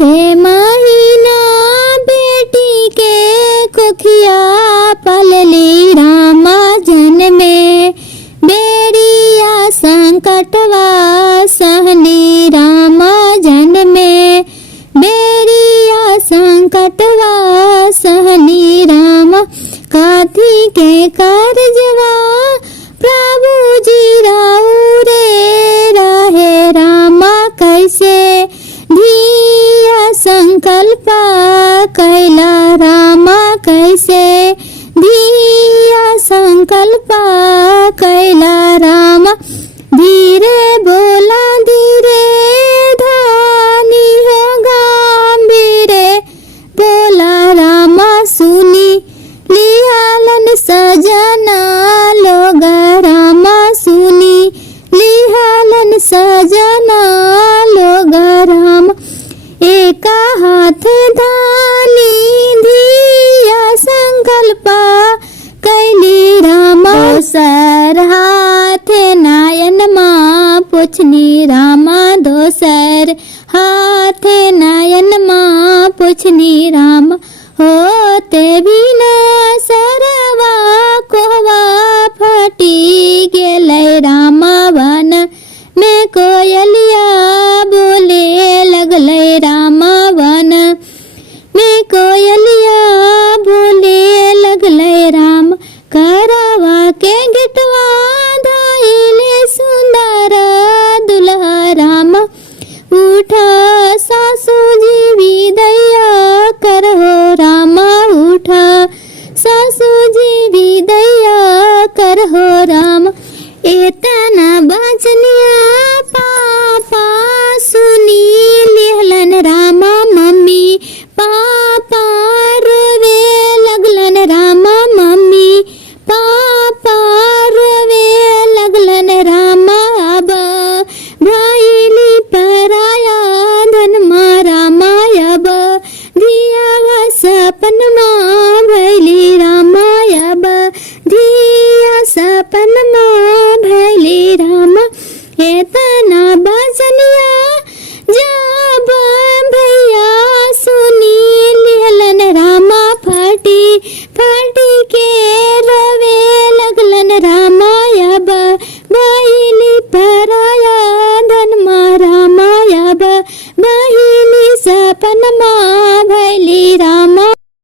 बारह महीना बेटी के कुखिया पलली रामा जन्मे बेड़िया संकटवा सहली रामा जन्मे बेड़िया संकटवा सहली रामा काथी के करजवा प्रभु जी राऊ रे रहे रामा कैसे धिया संकल्प कैला रामा कैसे धिया संकल्प कैला रामा धीरे बोला धीरे धानी हो गंभीरे बोला रामा सुनी लिहालन सजना लोग रामा सुनी लिहालन सजना लोग रामा एक हाथ धानी धिया संकल्प कैली रामा दोसर हाथ नायन माँ पुछनी रामा दोसर हाथ नायन माँ पुछनी रामा होते भी न सरवा कोहवा फटी गेलै रामा वन में कोयलिया बोले लगलै रामा वन में कोयलिया बोले लगलै राम करवा के गिटवा धाइले सुंदर दुल्हा राम उठा